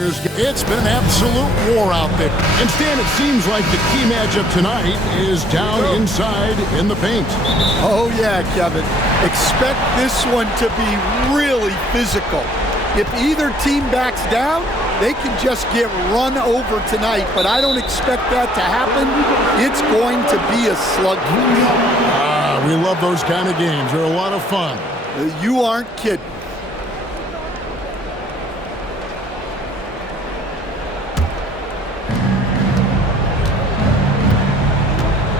It's been an absolute war out there. And Stan, it seems like the key matchup tonight is down inside in the paint. Oh yeah, Kevin. Expect this one to be really physical. If either team backs down, they can just get run over tonight, but I don't expect that to happen. It's going to be a slugfest. We love those kind of games. They're a lot of fun. You aren't kidding.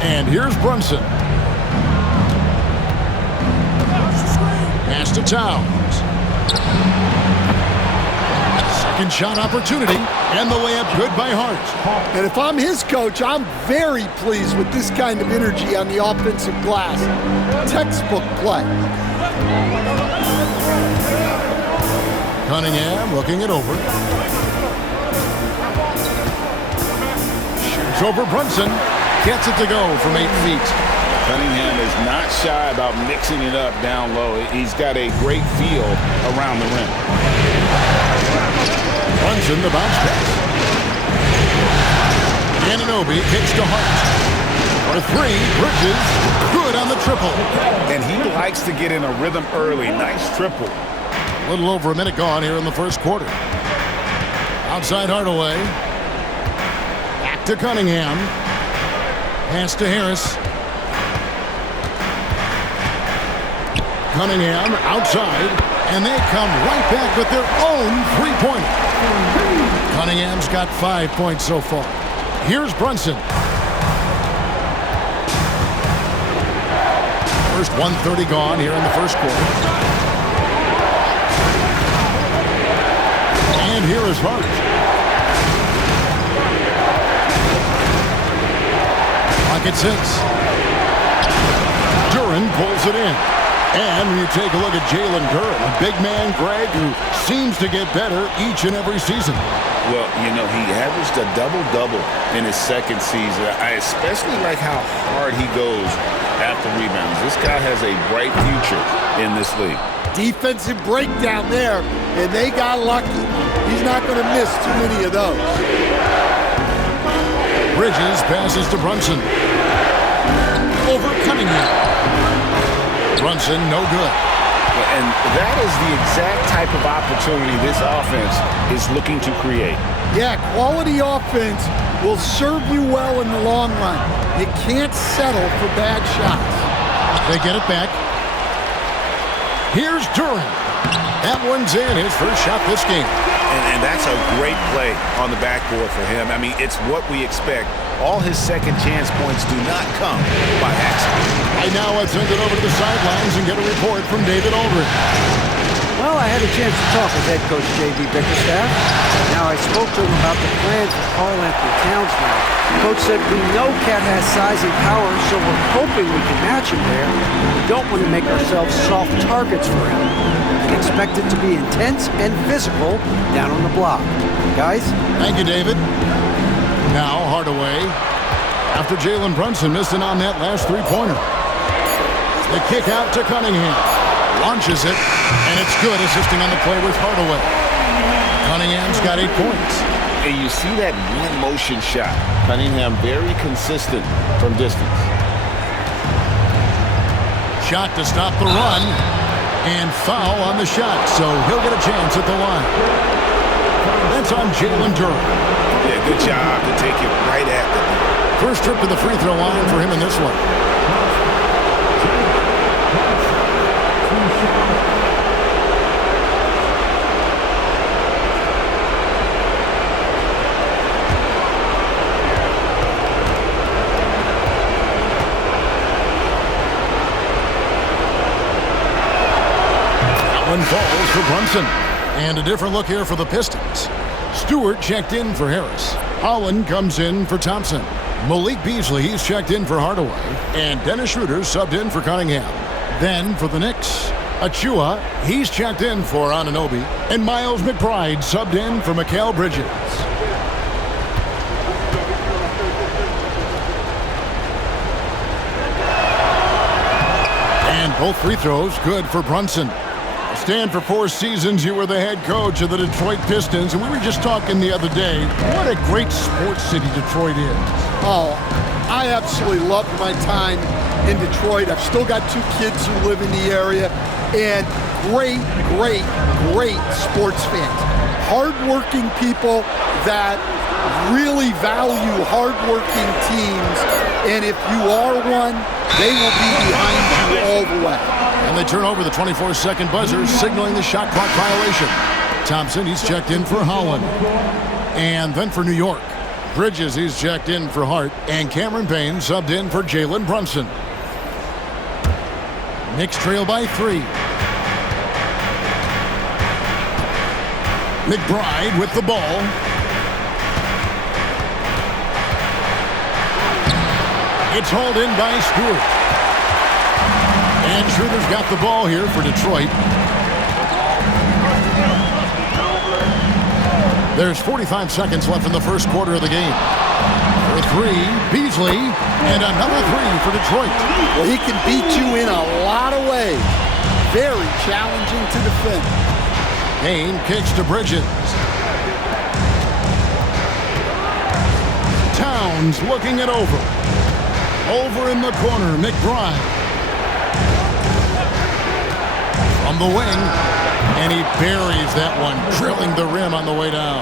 And here's Brunson. Pass to Towns. Second shot opportunity, and the layup good by Hart. And if I'm his coach, I'm very pleased with this kind of energy on the offensive glass. Textbook play. Cunningham looking it over. Shoots over Brunson. Gets it to go from 8 feet. Cunningham is not shy about mixing it up down low. He's got a great feel around the rim. Brunson, the bounce pass. Anunoby kicks to Hart. For 3, Bridges, good on the triple. And he likes to get in a rhythm early. Nice triple. A little over a minute gone here in the first quarter. Outside Hardaway. Back to Cunningham. Pass to Harris. Cunningham outside, and they come right back with their own three-pointer. Cunningham's got 5 points so far. Here's Brunson. First 1:30 gone here in the first quarter. And here is Hart. Pocket 6. Duren pulls it in. And when you take a look at Jalen Duren, a big man, Greg, who seems to get better each and every season. Well, you know, he averaged a double-double in his second season. I especially like how hard he goes after rebounds. This guy has a bright future in this league. Defensive breakdown there, and they got lucky. He's not going to miss too many of those. Bridges passes to Brunson. Over Cunningham. Brunson, no good. And that is the exact type of opportunity this offense is looking to create. Yeah, quality offense will serve you well in the long run. You can't settle for bad shots. They get it back. Here's Duren. That one's in, his first shot this game. And that's a great play on the backboard for him. I mean, it's what we expect. All his second chance points do not come by accident. Right now, let's send it over to the sidelines and get a report from David Aldridge. Well, I had a chance to talk with head coach J.B. Bickerstaff. Now, I spoke to him about the plans for Karl-Anthony Towns now. Coach said, we know Cat has size and power, so we're hoping we can match him there. We don't want to make ourselves soft targets for him. And expect it to be intense and physical down on the block. Guys? Thank you, David. Now, Hardaway, after Jalen Brunson missing on that last three-pointer. The kick out to Cunningham. Launches it, and it's good, assisting on the play with Hardaway. Cunningham's got 8 points. And you see that one-motion shot. Cunningham very consistent from distance. Shot to stop the run, and foul on the shot, so he'll get a chance at the line. That's on Jalen Duren. Yeah, good job to take it right at the first trip to the free throw line for him in this one. That one falls for Brunson. And a different look here for the Pistons. Stewart checked in for Harris. Holland comes in for Thompson. Malik Beasley, he's checked in for Hardaway. And Dennis Schroeder subbed in for Cunningham. Then for the Knicks, Achua, he's checked in for Anunoby. And Miles McBride subbed in for Mikal Bridges. And both free throws good for Brunson. Stan, for 4 seasons, you were the head coach of the Detroit Pistons, and we were just talking the other day. What a great sports city Detroit is. Oh, I absolutely loved my time in Detroit. I've still got 2 kids who live in the area, and great, great, great sports fans. Hardworking people that really value hardworking teams, and if you are one, they will be behind you all the way. And they turn over the 24-second buzzer, signaling the shot clock violation. Thompson, he's checked in for Holland. And then for New York, Bridges, he's checked in for Hart. And Cameron Payne subbed in for Jalen Brunson. Knicks trail by 3. McBride with the ball. It's hauled in by Stewart. And Schroeder's got the ball here for Detroit. There's 45 seconds left in the first quarter of the game. For 3, Beasley, and another 3 for Detroit. Well, he can beat you in a lot of ways. Very challenging to defend. Payne kicks to Bridges. Towns looking it over. Over in the corner, McBride. From the wing, and he buries that one, drilling the rim on the way down.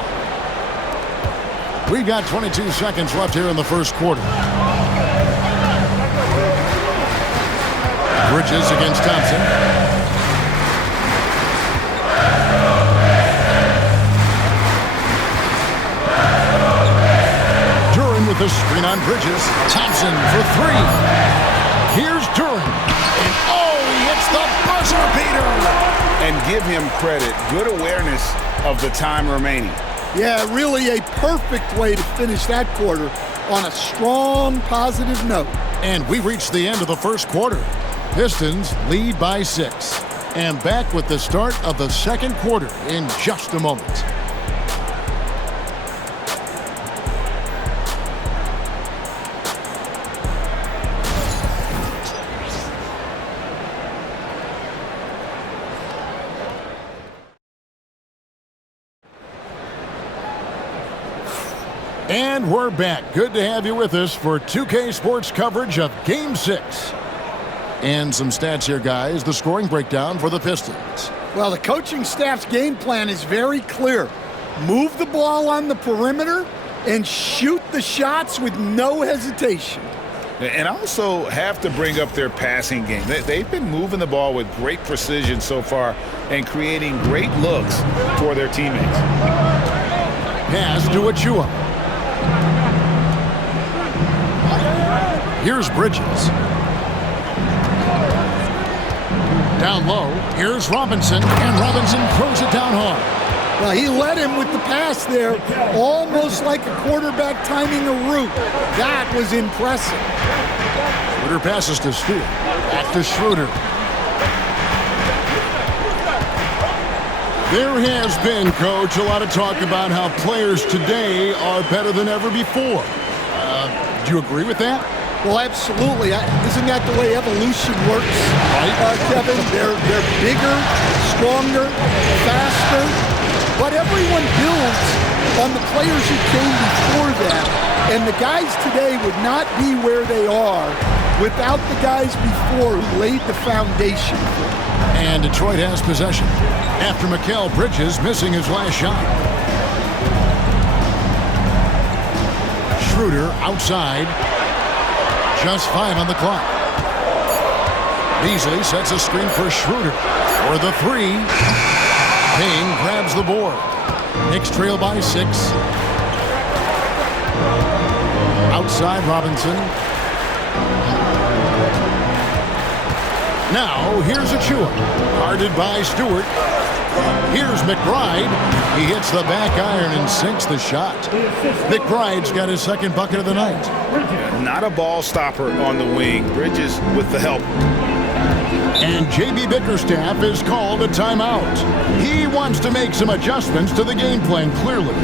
We've got 22 seconds left here in the first quarter. Bridges against Thompson. Duran with the screen on Bridges. Thompson for 3. Here's Duran. And oh, he hits the buzzer beater. And give him credit. Good awareness of the time remaining. Yeah, really a perfect way to finish that quarter on a strong, positive note. And we reached the end of the first quarter. Pistons lead by 6. And back with the start of the second quarter in just a moment. And we're back. Good to have you with us for 2K Sports coverage of Game 6. And some stats here, guys. The scoring breakdown for the Pistons. Well, the coaching staff's game plan is very clear. Move the ball on the perimeter and shoot the shots with no hesitation. And also have to bring up their passing game. They've been moving the ball with great precision so far and creating great looks for their teammates. Pass to Achua. Here's Bridges. Down low, here's Robinson, and Robinson throws it down hard. Well, he led him with the pass there, almost like a quarterback timing a route. That was impressive. Schroeder passes to Stewart. Back to Schroeder. There has been, Coach, a lot of talk about how players today are better than ever before. Do you agree with that? Well, absolutely. Isn't that the way evolution works, Kevin? They're bigger, stronger, faster. But everyone builds on the players who came before them. And the guys today would not be where they are without the guys before who laid the foundation. And Detroit has possession after Mikal Bridges missing his last shot. Schroeder outside. Just 5 on the clock. Beasley sets a screen for Schroeder for the 3. Payne grabs the board. Knicks trail by 6. Outside Robinson. Now here's Achua. Guarded by Stewart. Here's McBride. He hits the back iron and sinks the shot. McBride's got his second bucket of the night. Not a ball stopper on the wing. Bridges with the help. And J.B. Bickerstaff is called a timeout. He wants to make some adjustments to the game plan, clearly.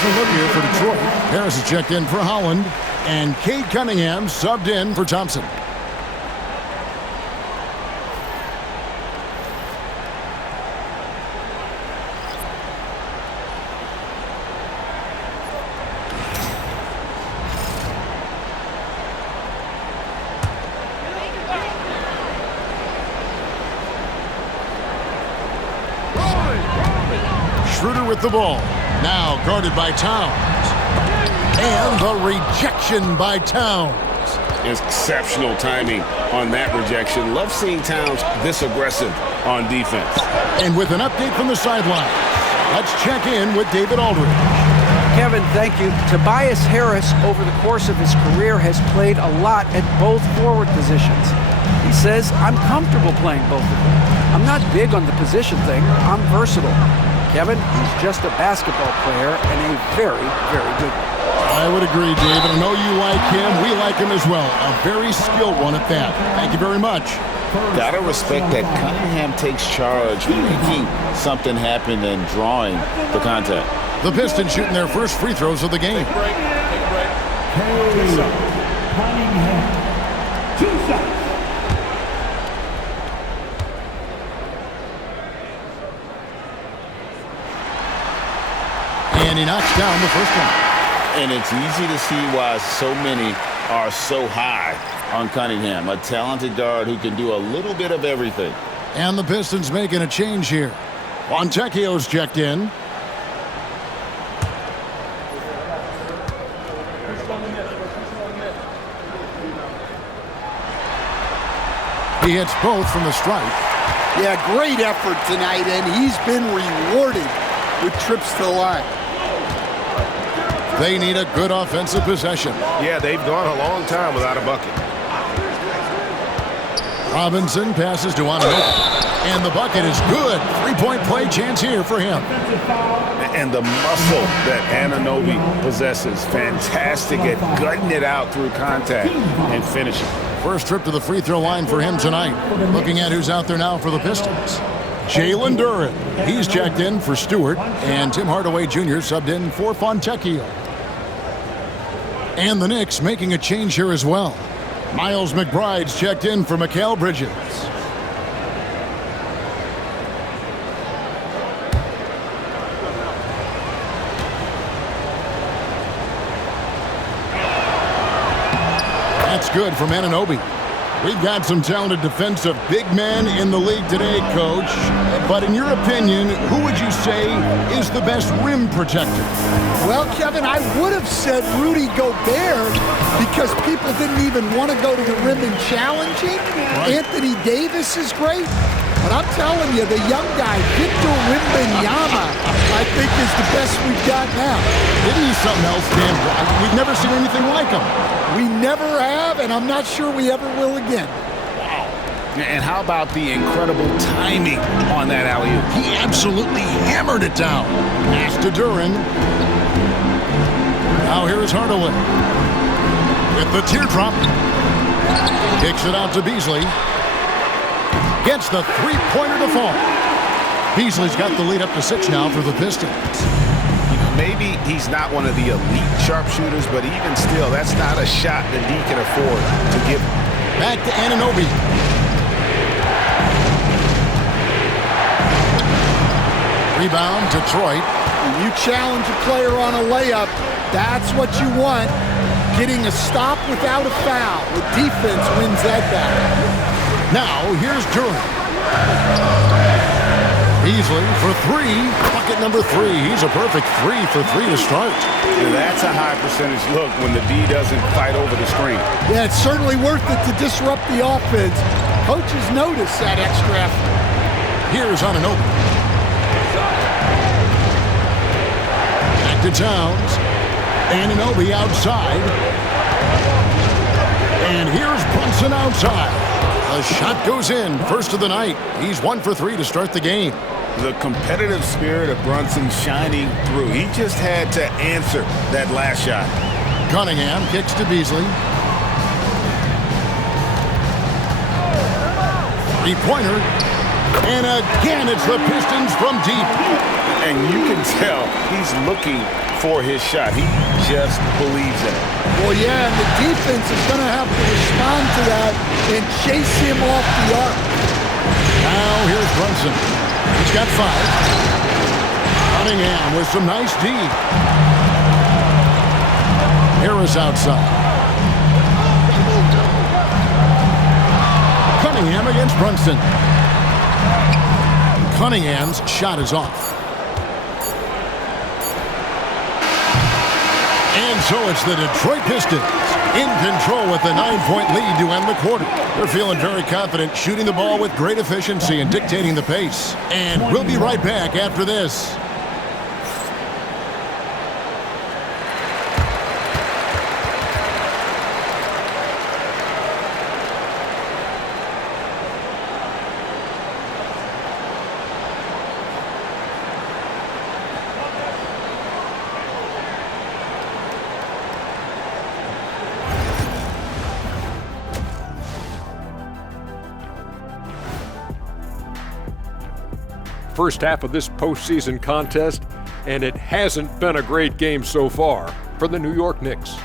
different look here for Detroit. Harris is checked in for Holland, and Cade Cunningham subbed in for Thompson. Schroeder with the ball. Now guarded by Towns. And the rejection by Towns. Exceptional timing on that rejection. Love seeing Towns this aggressive on defense. And with an update from the sideline, let's check in with David Aldridge. Kevin, thank you. Tobias Harris, over the course of his career, has played a lot at both forward positions. He says, I'm comfortable playing both of them. I'm not big on the position thing. I'm versatile. Kevin, he's just a basketball player and a very, very good one. I would agree, David. I know you like him. We like him as well. A very skilled one at that. Thank you very much. Gotta respect that Cunningham takes charge, making something happen and drawing the contact. The Pistons shooting their first free throws of the game. Cunningham, 2 shots. And he knocks down the first one. And it's easy to see why so many are so high on Cunningham, a talented guard who can do a little bit of everything. And the Pistons making a change here. Fontecchio's checked in. He hits both from the stripe. Yeah, great effort tonight, and he's been rewarded with trips to the line. They need a good offensive possession. Yeah, they've gone a long time without a bucket. Robinson passes to Anunoby. And the bucket is good. Three-point play chance here for him. And the muscle that Anunoby possesses, fantastic at gutting it out through contact and finishing. First trip to the free throw line for him tonight. Looking at who's out there now for the Pistons. Jalen Duren. He's checked in for Stewart. And Tim Hardaway Jr. subbed in for Fontecchio. And the Knicks making a change here as well. Miles McBride's checked in for Mikal Bridges. That's good from Anunoby. We've got some talented defensive big men in the league today, Coach. But in your opinion, who would you say is the best rim protector? Well, Kevin, I would have said Rudy Gobert because people didn't even want to go to the rim and challenge him. Right. Anthony Davis is great. But I'm telling you, the young guy, Victor Wembanyama, I think is the best we've got now. Isn't he something else, Dan? We've never seen anything like him. We never have, and I'm not sure we ever will again. Wow. And how about the incredible timing on that alley-oop? He absolutely hammered it down. Pass to Duren. Now here is Hardaway. With the teardrop. Kicks it out to Beasley. Gets the three-pointer to fall. Beasley's got the lead up to 6 now for the Pistons. Maybe he's not one of the elite sharpshooters, but even still, that's not a shot that he can afford to give. Back to Anunoby. Rebound, Detroit. When you challenge a player on a layup, that's what you want. Getting a stop without a foul. The defense wins that battle. Now, here's Duren. Beasley for 3. Bucket number 3. He's a perfect 3 for 3 to start. And that's a high percentage look when the D doesn't fight over the screen. Yeah, it's certainly worth it to disrupt the offense. Coaches notice that extra effort. Here's Anunoby. Back to Towns. Anunoby outside. And here's Brunson outside. The shot goes in. First of the night. He's 1 for 3 to start the game. The competitive spirit of Brunson shining through. He just had to answer that last shot. Cunningham kicks to Beasley. Three-pointer. And again, it's the Pistons from deep. and you can tell he's looking for his shot. He just believes in it. Well, yeah, and the defense is going to have to respond to that and chase him off the arc. Now here's Brunson. He's got 5. Cunningham with some nice D. Harris outside. Cunningham against Brunson. Cunningham's shot is off. And so it's the Detroit Pistons in control with the 9-point lead to end the quarter. They're feeling very confident, shooting the ball with great efficiency and dictating the pace. And we'll be right back after this. First half of this postseason contest, and it hasn't been a great game so far for the New York Knicks.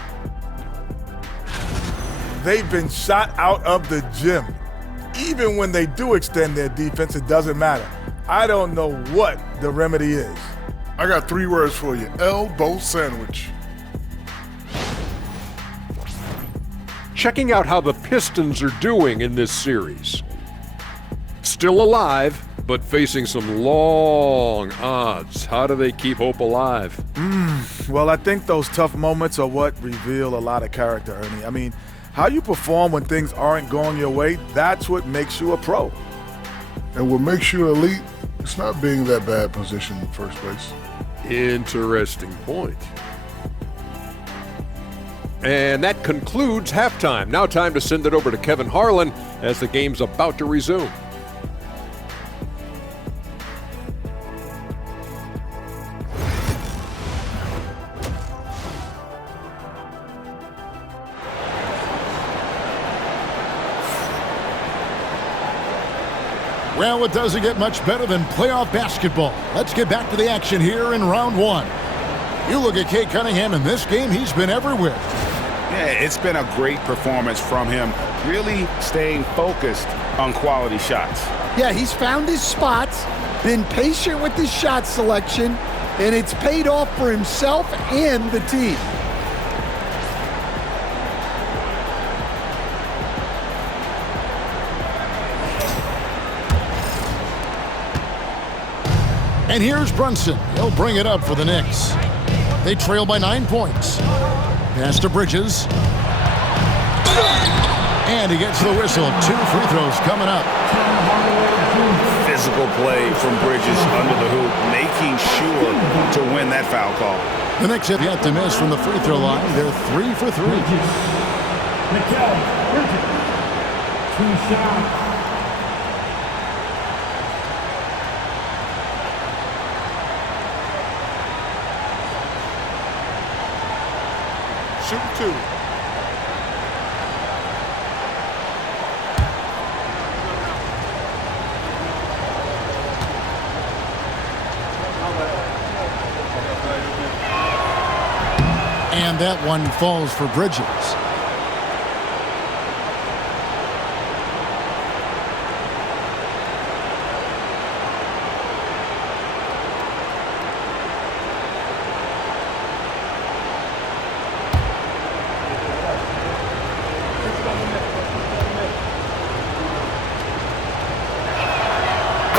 They've been shot out of the gym. Even when they do extend their defense, it doesn't matter. I don't know what the remedy is. I got 3 words for you. Elbow sandwich. Checking out how the Pistons are doing in this series. Still alive, but facing some long odds. How do they keep hope alive? Well, I think those tough moments are what reveal a lot of character, Ernie. I mean, how you perform when things aren't going your way, that's what makes you a pro. And what makes you elite, it's not being in that bad position in the first place. Interesting point. And that concludes halftime. Now time to send it over to Kevin Harlan as the game's about to resume. Well, it doesn't get much better than playoff basketball. Let's get back to the action here in round 1. You look at Cade Cunningham in this game, he's been everywhere. Yeah, it's been a great performance from him, really staying focused on quality shots. Yeah, he's found his spots, been patient with his shot selection, and it's paid off for himself and the team. And here's Brunson. He'll bring it up for the Knicks. They trail by 9 points. Pass to Bridges. And he gets the whistle. 2 free throws coming up. Physical play from Bridges under the hoop, making sure to win that foul call. The Knicks have yet to miss from the free throw line. They're 3 for 3. Mikal Bridges. 2 shots. Shoot 2. And that one falls for Bridges.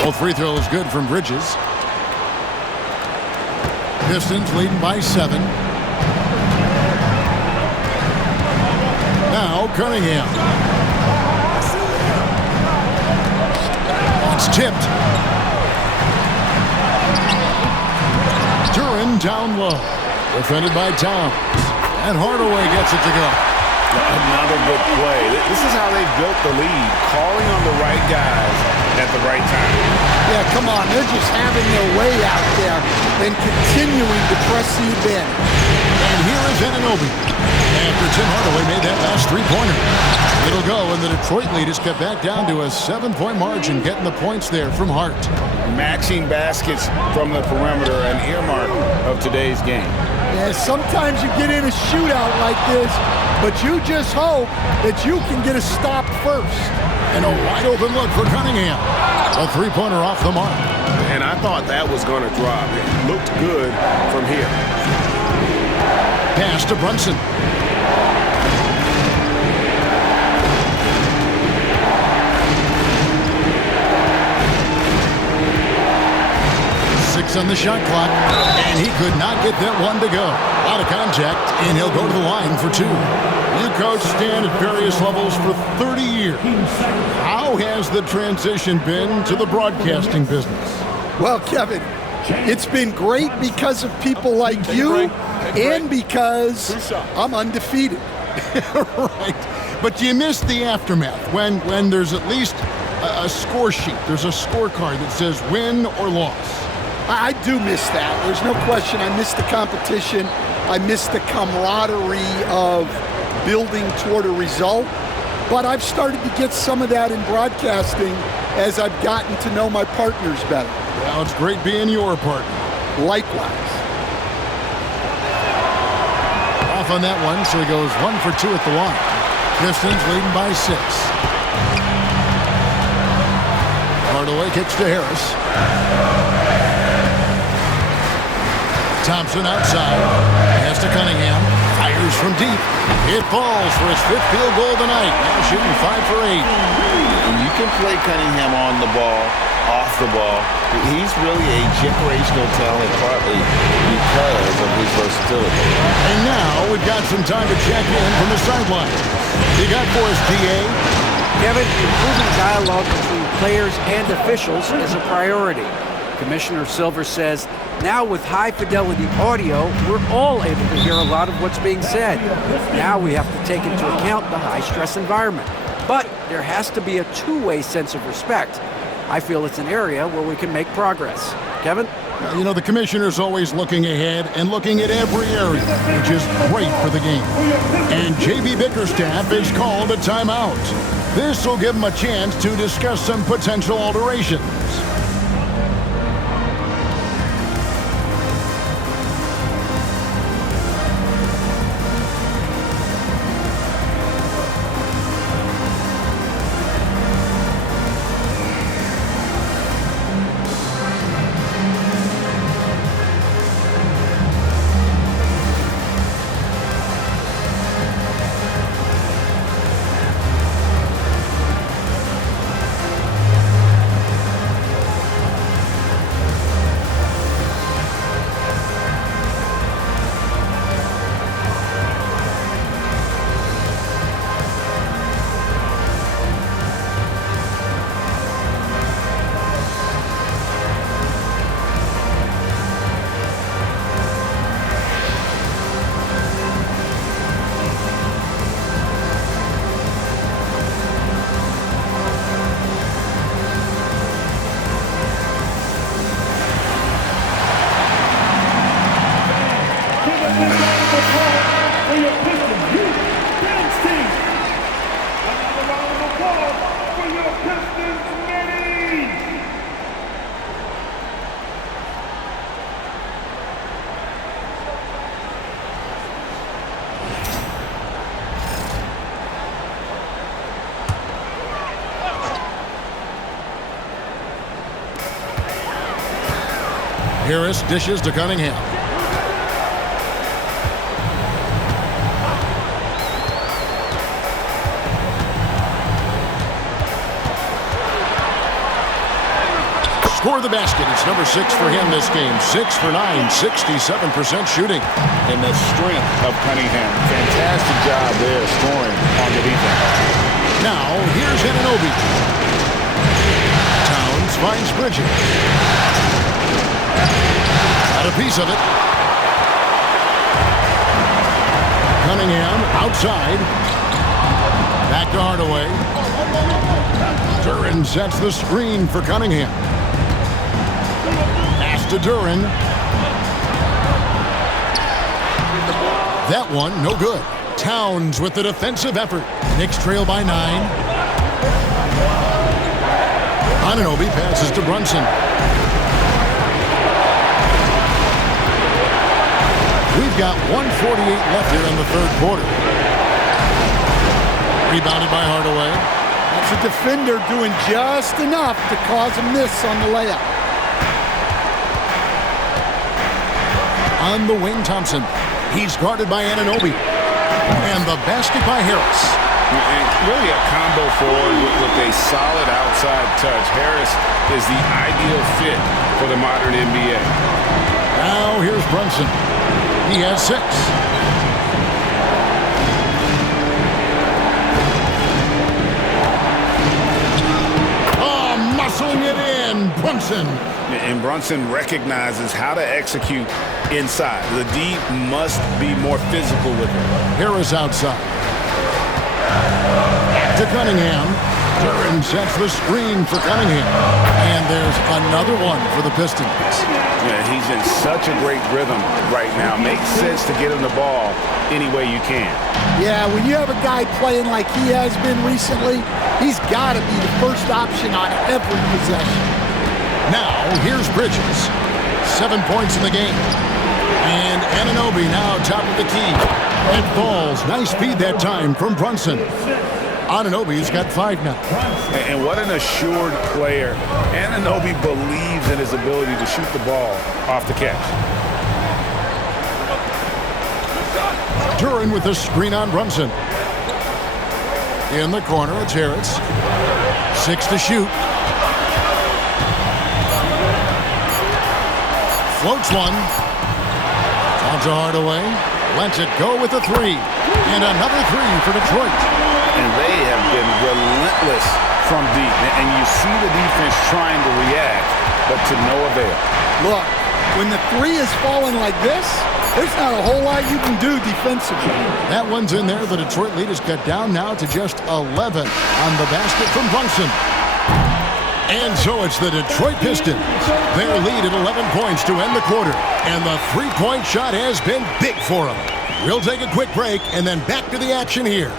Both free throws good from Bridges. Pistons leading by 7. Now Cunningham. It's tipped. Duran down low. Defended by Towns. And Hardaway gets it to go. Another good play. This is how they built the lead, calling on the right guys at the right time. Yeah, come on. They're just having their way out there and continuing to press the advantage. And here is Anunoby. After Tim Hardaway made that last 3-pointer. It'll go, and the Detroit lead is kept back down to a 7-point margin, getting the points there from Hart. Matching baskets from the perimeter, an earmark of today's game. Yeah, sometimes you get in a shootout like this, but you just hope that you can get a stop first. And a wide open look for Cunningham. A three-pointer off the mark. And I thought that was going to drop. It looked good from here. Pass to Brunson. Six on the shot clock, and he could not get that one to go. Out of contact, and he'll go to the line for two. You coached Stan at various levels for 30 years. How has the transition been to the broadcasting business? Well, Kevin, it's been great because of people like you and because I'm undefeated. Right. But you miss the aftermath when there's at least a score sheet. There's a scorecard that says win or loss. I do miss that. There's no question. I miss the competition. I miss the camaraderie of building toward a result. But I've started to get some of that in broadcasting as I've gotten to know my partners better. Well, it's great being your partner. Likewise. Off on that one, so he goes 1 for 2 at the line. Pistons leading by 6. Hardaway kicks to Harris. Thompson outside. Pass to Cunningham. Fires from deep. It falls for his 5th field goal tonight. Now shooting 5 for 8. And you can play Cunningham on the ball, off the ball. He's really a generational talent, partly because of his versatility. And now we've got some time to check in from the sideline. You got for us, DA? Kevin, improving dialogue between players and officials is a priority. Commissioner Silver says, now with high-fidelity audio, we're all able to hear a lot of what's being said. Now we have to take into account the high-stress environment. But there has to be a two-way sense of respect. I feel it's an area where we can make progress. Kevin? You know, the commissioner's always looking ahead and looking at every area, which is great for the game. And J.B. Bickerstaff has called a timeout. This will give him a chance to discuss some potential alterations. Harris dishes to Cunningham. Score the basket. It's number 6 for him this game. 6 for 9, 67% shooting. And the strength of Cunningham. Fantastic job there scoring on the defense. Now, here's Anunoby. Towns finds Bridges. Got a piece of it. Cunningham outside. Back to Hardaway. Duran sets the screen for Cunningham. Pass to Duran. That one, no good. Towns with the defensive effort. Knicks trail by 9. Anunoby passes to Brunson. We've got 1:48 left here in the third quarter. Rebounded by Hardaway. That's a defender doing just enough to cause a miss on the layup. On the wing, Thompson. He's guarded by Anunoby. And the basket by Harris. And really a combo forward with a solid outside touch. Harris is the ideal fit for the modern NBA. Now here's Brunson. He has 6. Oh, muscling it in, Brunson. And Brunson recognizes how to execute inside. The D must be more physical with it. Harris outside. To Cunningham. Duran sets the screen for Cunningham. And there's another one for the Pistons. Yeah, he's in such a great rhythm right now. Makes sense to get him the ball any way you can. Yeah, when you have a guy playing like he has been recently, he's got to be the first option on every possession. Now, here's Bridges. 7 points in the game. And Anunoby now top of the key. It falls. Nice speed that time from Brunson. Anunoby's got 5 now. And what an assured player. Anunoby believes in his ability to shoot the ball off the catch. Duran with the screen on Brunson. In the corner, it's Harris. 6 to shoot. Floats one. On to Hardaway. Lets it go with a 3. And another 3 for Detroit. And they have been relentless from deep. And you see the defense trying to react, but to no avail. Look, when the 3 is falling like this, there's not a whole lot you can do defensively. That one's in there. The Detroit lead is cut down now to just 11 on the basket from Brunson. And so it's the Detroit Pistons. Their lead at 11 points to end the quarter. And the three-point shot has been big for them. We'll take a quick break and then back to the action here.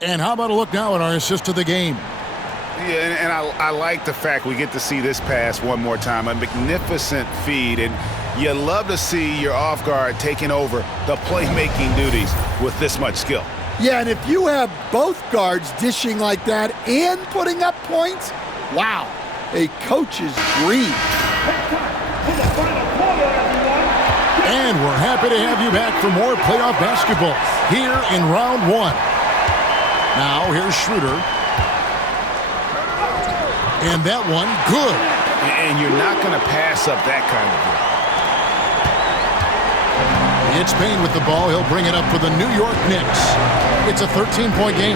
And how about a look now at our assist of the game? Yeah, and I like the fact we get to see this pass one more time. A magnificent feed, and you love to see your off guard taking over the playmaking duties with this much skill. Yeah, and if you have both guards dishing like that and putting up points, wow, a coach's dream. And we're happy to have you back for more playoff basketball here in round 1. Now, here's Schroeder. And that one, good. And you're not going to pass up that kind of good. It's Payne with the ball. He'll bring it up for the New York Knicks. It's a 13-point game.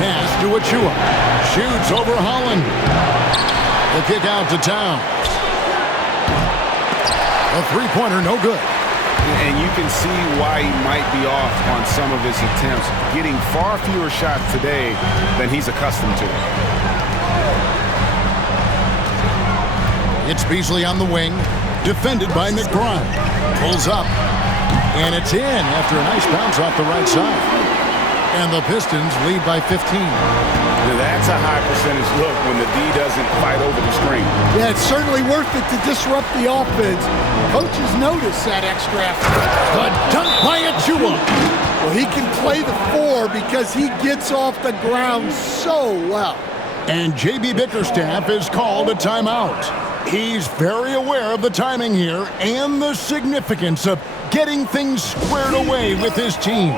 Pass to Achua. Shoots over Holland. The kick out to Towns. A three-pointer, no good. And you can see why he might be off on some of his attempts, getting far fewer shots today than he's accustomed to. It's Beasley on the wing, defended by McBride. Pulls up, and it's in after a nice bounce off the right side. And the Pistons lead by 15. Now that's a high percentage look when the D doesn't fight over the screen. Yeah, it's certainly worth it to disrupt the offense. Coaches notice that extra effort. The dunk by Achua. Well, he can play the 4 because he gets off the ground so well. And J.B. Bickerstaff is called a timeout. He's very aware of the timing here and the significance of getting things squared away with his team.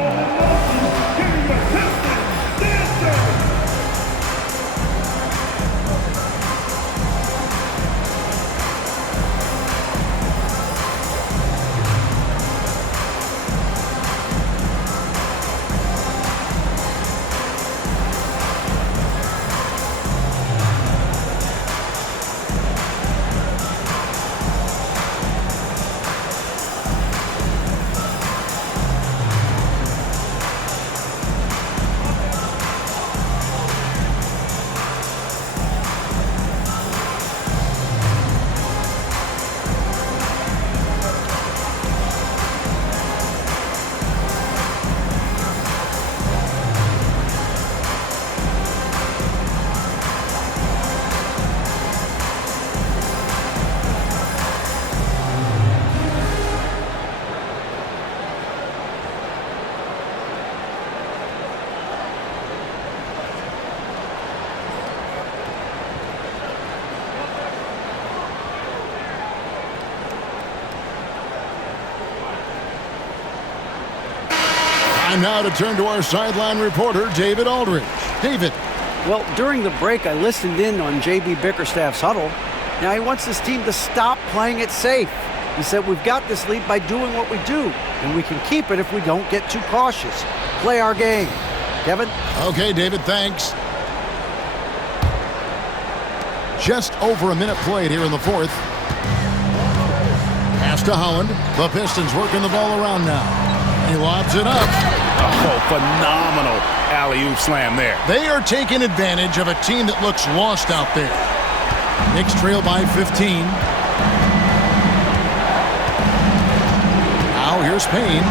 Time now to turn to our sideline reporter, David Aldridge. David. Well, during the break, I listened in on J.B. Bickerstaff's huddle. Now, he wants his team to stop playing it safe. He said, we've got this lead by doing what we do, and we can keep it if we don't get too cautious. Play our game. Kevin? Okay, David, thanks. Just over a minute played here in the fourth. Pass to Holland. The Pistons working the ball around now. He lobs it up. Oh, phenomenal alley-oop slam there. They are taking advantage of a team that looks lost out there. Knicks trail by 15. Now here's Payne.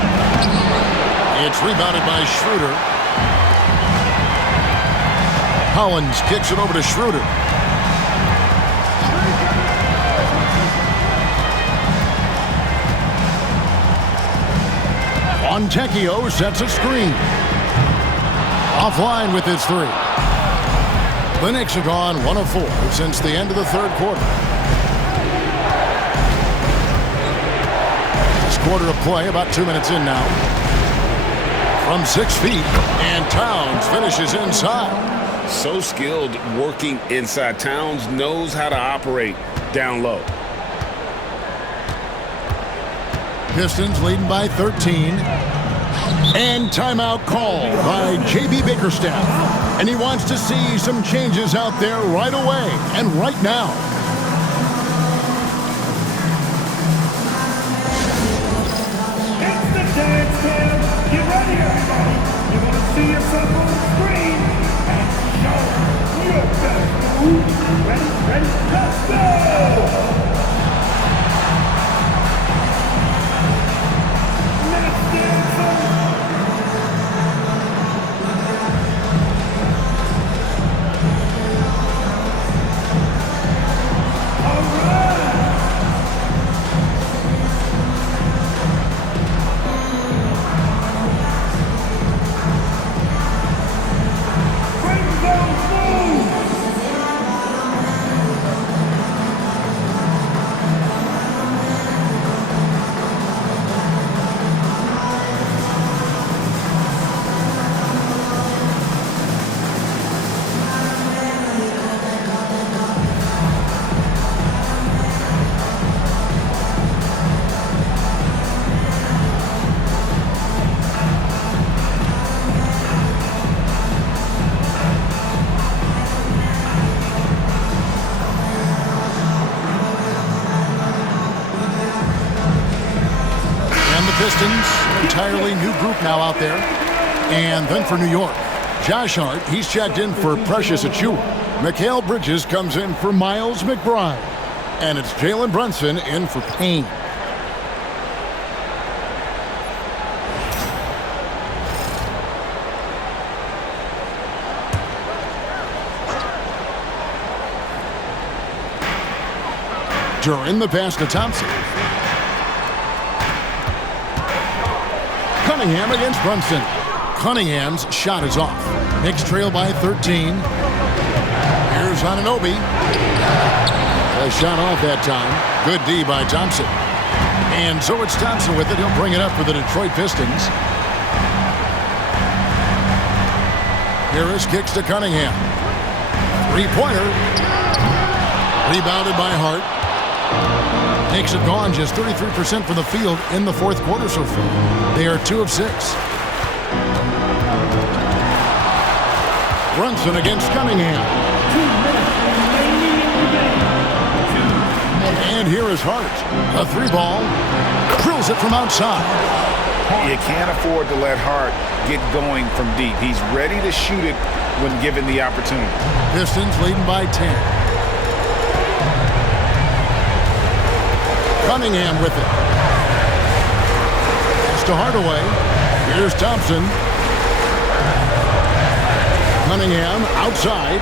It's rebounded by Schroeder. Hollins kicks it over to Schroeder. Fontecchio sets a screen. Offline with his three. The Knicks have gone 1 of 4 since the end of the third quarter. This quarter of play, about 2 minutes in now. From 6 feet, and Towns finishes inside. So skilled working inside. Towns knows how to operate down low. Pistons leading by 13. And timeout called by J.B. Bickerstaff. And he wants to see some changes out there right away and right now. It's the dance cam. Get ready, everybody. You want to see yourself on the screen and show your best move. Ready, let's go! Let's dance. All right. Bring those moves. Pistons, entirely new group now out there. And then for New York, Josh Hart, he's checked in for Precious Achiuwa. Mikal Bridges comes in for Miles McBride. And it's Jalen Brunson in for Payne. During the pass to Thompson. Cunningham against Brunson. Cunningham's shot is off. Knicks trail by 13. Here's Anunoby. A shot off that time. Good D by Thompson. And so it's Thompson with it. He'll bring it up for the Detroit Pistons. Harris kicks to Cunningham. Three-pointer. Rebounded by Hart. Knicks have gone just 33% from the field in the fourth quarter so far. They are 2 of 6. Brunson against Cunningham. And here is Hart. A 3-ball. Drills it from outside. You can't afford to let Hart get going from deep. He's ready to shoot it when given the opportunity. Pistons leading by 10. Cunningham with it. It's to Hardaway. Here's Thompson. Cunningham outside.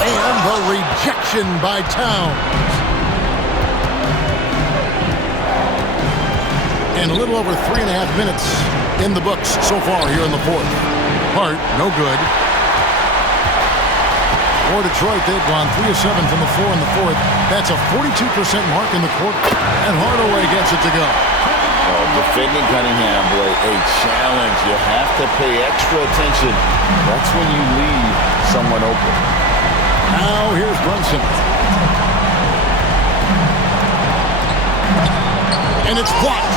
And the rejection by Towns. And a little over 3.5 minutes in the books so far here in the fourth. Hart, no good. For Detroit, they've gone 3 of 7 from the floor in the fourth. That's a 42% mark in the quarter. And Hardaway gets it to go. Oh, defending Cunningham, boy, a challenge. You have to pay extra attention. That's when you leave someone open. Now here's Brunson. And it's blocked.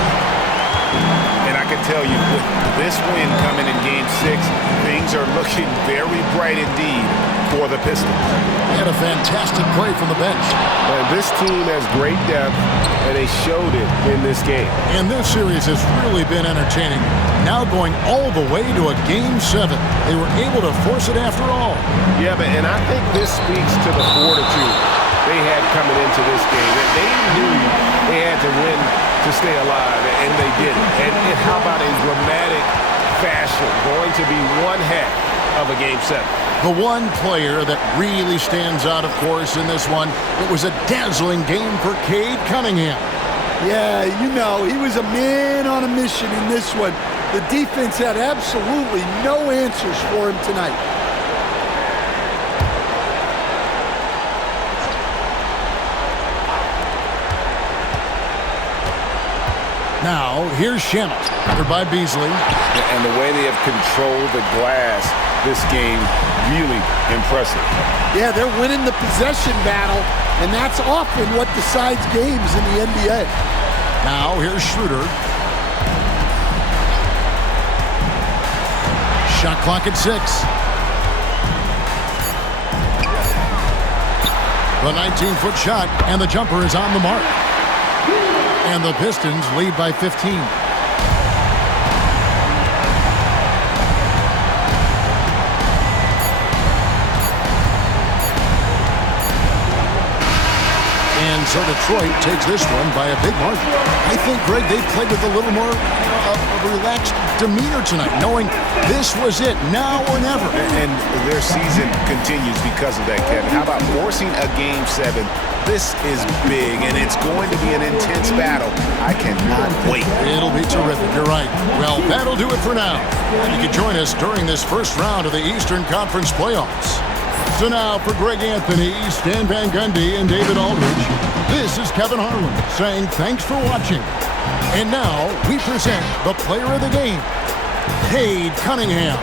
And I can tell you, with this win coming in Game 6, things are looking very bright indeed for the Pistons. They had a fantastic play from the bench. And this team has great depth, and they showed it in this game. And this series has really been entertaining. Now going all the way to a Game 7. They were able to force it after all. Yeah, and I think this speaks to the fortitude they had coming into this game. That they knew they had to win to stay alive, and they did it. And how about in dramatic fashion, going to be one heck of a Game 7. The one player that really stands out, of course, in this one, it was a dazzling game for Cade Cunningham. Yeah, you know, he was a man on a mission in this one. The defense had absolutely no answers for him tonight. Now, here's Shannon, covered by Beasley. And the way they have controlled the glass this game, really impressive. Yeah, they're winning the possession battle, and that's often what decides games in the NBA. Now, here's Schroeder. Shot clock at 6. The 19-foot shot, and the jumper is on the mark. And the Pistons lead by 15. And so Detroit takes this one by a big margin. I think, Greg, they played with a little more relaxed demeanor tonight, knowing this was it, now or never. And their season continues because of that, Kevin. How about forcing a Game 7? This is big, and it's going to be an intense battle. I cannot wait. It'll be terrific. You're right. Well, that'll do it for now. And you can join us during this first round of the Eastern Conference playoffs. So now, for Greg Anthony, Stan Van Gundy, and David Aldridge, this is Kevin Harlan saying thanks for watching. And now, we present the player of the game, Cade Cunningham.